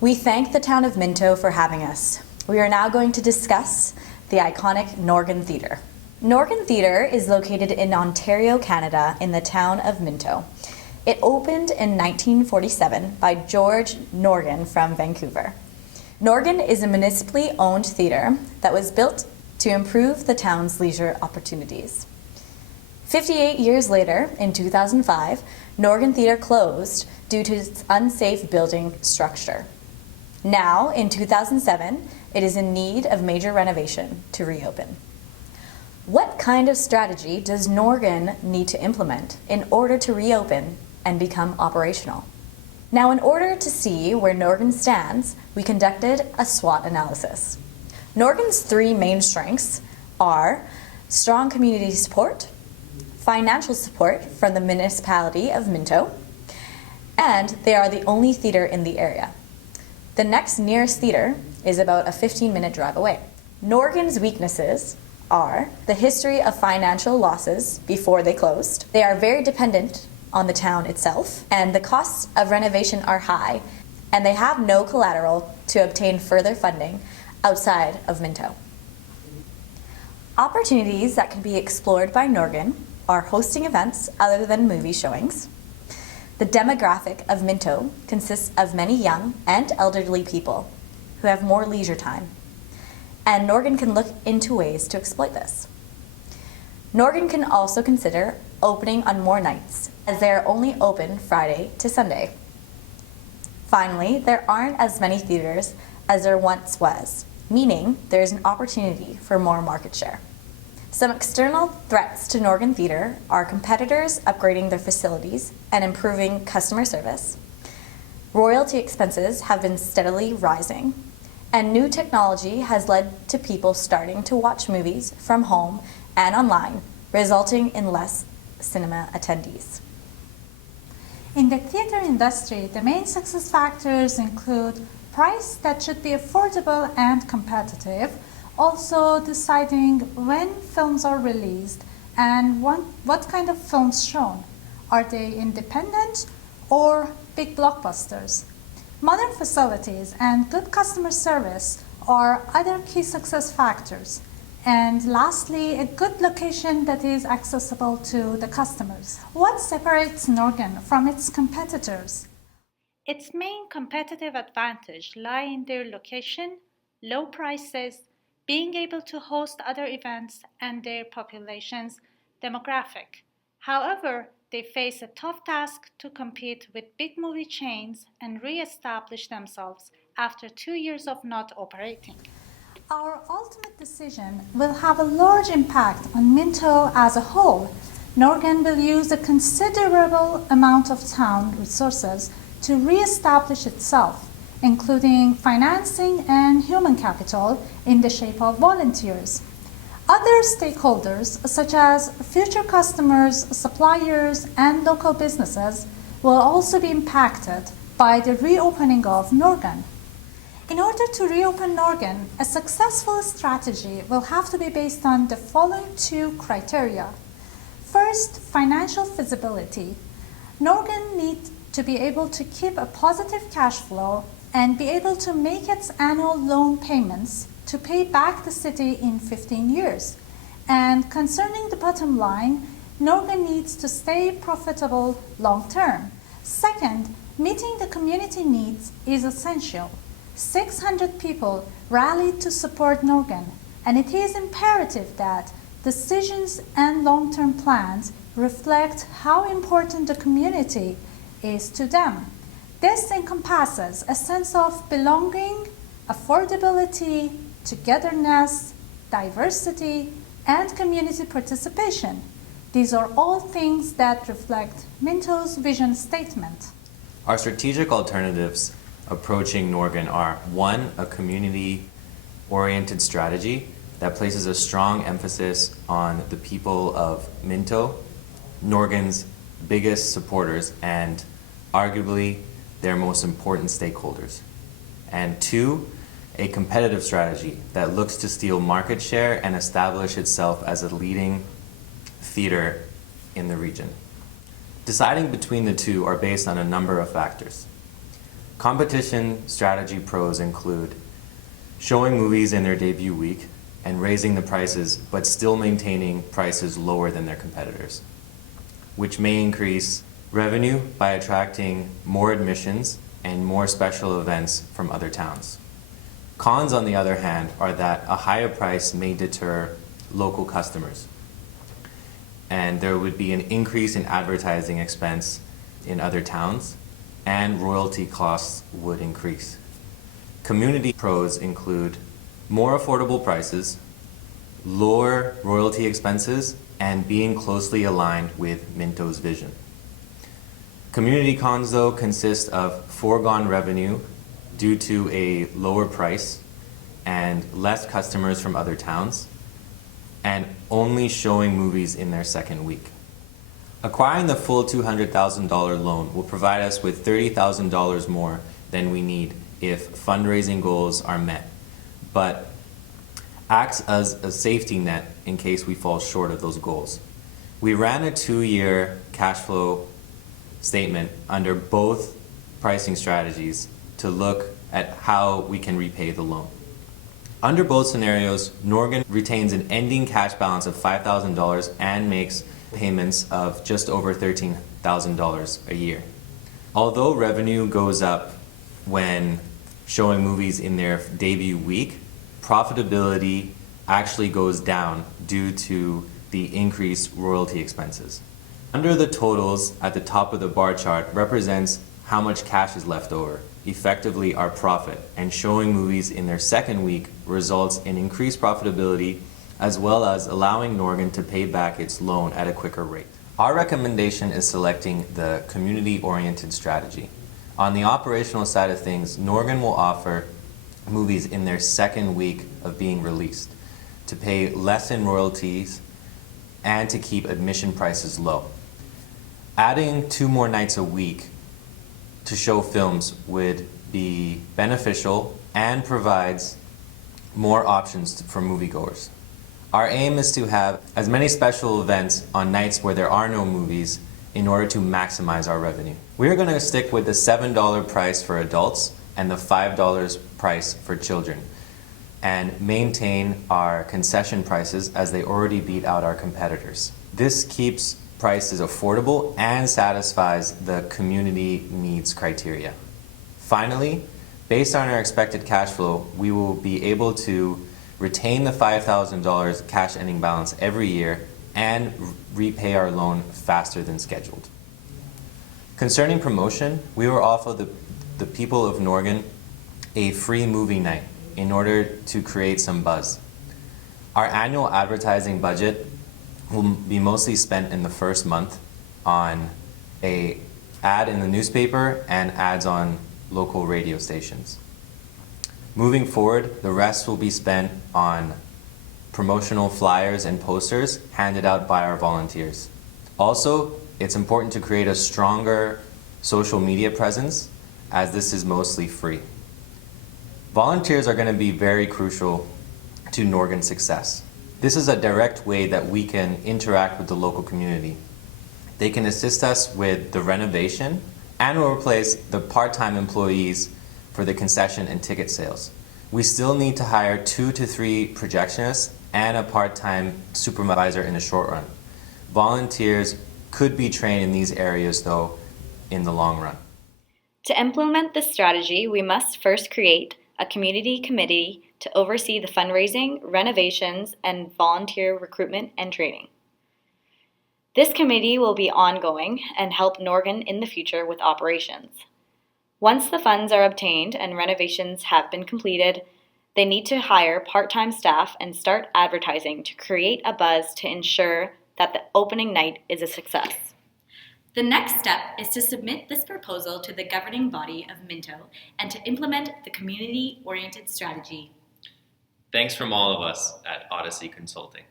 We thank the town of Minto for having us. We are now going to discuss the iconic Norgan Theatre. Norgan Theatre is located in Ontario, Canada, in the town of Minto. It opened in 1947 by George Norgan from Vancouver. Norgan is a municipally owned theatre that was built to improve the town's leisure opportunities. 58 years later, in 2005, Norgan Theatre closed due to its unsafe building structure. Now, in 2007, it is in need of major renovation to reopen. What kind of strategy does Norgan need to implement in order to reopen and become operational? Now, in order to see where Norgan stands, we conducted a SWOT analysis. Norgan's three main strengths are strong community support, financial support from the municipality of Minto, and they are the only theatre in the area. The next nearest theatre is about a 15-minute drive away. Norgan's weaknesses are the history of financial losses before they closed. They are very dependent on the town itself, and the costs of renovation are high, and they have no collateral to obtain further funding outside of Minto. Opportunities that can be explored by Norgan are hosting events other than movie showings. The demographic of Minto consists of many young and elderly people who have more leisure time, and Norgan can look into ways to exploit this. Norgan can also consider opening on more nights, as they are only open Friday to Sunday. Finally, there aren't as many theatres as there once was, meaning there is an opportunity for more market share. Some external threats to Norgan Theatre are competitors upgrading their facilities and improving customer service. Royalty expenses have been steadily rising, and new technology has led to people starting to watch movies from home and online, resulting in less cinema attendees. In the theatre industry, the main success factors include price that should be affordable and competitive, also deciding when films are released and what kind of films shown. Are they independent or big blockbusters? Modern facilities and good customer service are other key success factors. And lastly, a good location that is accessible to the customers. What separates Norgan from its competitors? Its main competitive advantage lie in their location, low prices, being able to host other events, and their population's demographic. However, they face a tough task to compete with big movie chains and re-establish themselves after 2 years of not operating. Our ultimate decision will have a large impact on Minto as a whole. Norgan will use a considerable amount of town resources to re-establish itself, including financing and human capital in the shape of volunteers. Other stakeholders, such as future customers, suppliers, and local businesses, will also be impacted by the reopening of Norgan. In order to reopen Norgan, a successful strategy will have to be based on the following two criteria. First, financial feasibility. Norgan needs to be able to keep a positive cash flow and be able to make its annual loan payments to pay back the city in 15 years. And concerning the bottom line, Norgan needs to stay profitable long term. Second, meeting the community needs is essential. 600 people rallied to support Norgan, and it is imperative that decisions and long-term plans reflect how important the community is to them. This encompasses a sense of belonging, affordability, togetherness, diversity, and community participation. These are all things that reflect Minto's vision statement. Our strategic alternatives approaching Norgan are: 1, a community-oriented strategy that places a strong emphasis on the people of Minto, Norgan's biggest supporters and arguably their most important stakeholders. And 2, a competitive strategy that looks to steal market share and establish itself as a leading theater in the region. Deciding between the two are based on a number of factors. Competition strategy pros include showing movies in their debut week and raising the prices but still maintaining prices lower than their competitors, which may increase revenue by attracting more admissions and more special events from other towns. Cons, on the other hand, are that a higher price may deter local customers, and there would be an increase in advertising expense in other towns, and royalty costs would increase. Community pros include more affordable prices, lower royalty expenses, and being closely aligned with Minto's vision. Community cons, though, consist of foregone revenue due to a lower price and less customers from other towns, and only showing movies in their second week. Acquiring the full $200,000 loan will provide us with $30,000 more than we need if fundraising goals are met, but acts as a safety net in case we fall short of those goals. We ran a 2-year cash flow statement under both pricing strategies to look at how we can repay the loan. Under both scenarios, Norgan retains an ending cash balance of $5,000 and makes payments of just over $13,000 a year. Although revenue goes up when showing movies in their debut week, profitability actually goes down due to the increased royalty expenses. Under the totals at the top of the bar chart represents how much cash is left over, effectively our profit, and showing movies in their second week results in increased profitability as well as allowing Norgan to pay back its loan at a quicker rate. Our recommendation is selecting the community-oriented strategy. On the operational side of things, Norgan will offer movies in their second week of being released to pay less in royalties and to keep admission prices low. Adding 2 more nights a week to show films would be beneficial and provides more options for moviegoers. Our aim is to have as many special events on nights where there are no movies in order to maximize our revenue. We are going to stick with the $7 price for adults and the $5 price for children, and maintain our concession prices as they already beat out our competitors. This keeps prices affordable and satisfies the community needs criteria. Finally, based on our expected cash flow, we will be able to retain the $5,000 cash ending balance every year and repay our loan faster than scheduled. Concerning promotion, we will offer the people of Norgan a free movie night in order to create some buzz. Our annual advertising budget will be mostly spent in the first month on an ad in the newspaper and ads on local radio stations. Moving forward, the rest will be spent on promotional flyers and posters handed out by our volunteers. Also, it's important to create a stronger social media presence, as this is mostly free. Volunteers are going to be very crucial to Norgan's success. This is a direct way that we can interact with the local community. They can assist us with the renovation and will replace the part-time employees for the concession and ticket sales. We still need to hire 2 to 3 projectionists and a part-time supervisor in the short run. Volunteers could be trained in these areas, though, in the long run. To implement this strategy, we must first create a community committee to oversee the fundraising, renovations, and volunteer recruitment and training. This committee will be ongoing and help Norgan in the future with operations. Once the funds are obtained and renovations have been completed, they need to hire part-time staff and start advertising to create a buzz to ensure that the opening night is a success. The next step is to submit this proposal to the governing body of Minto and to implement the community-oriented strategy. Thanks from all of us at ODYSSEY Consulting.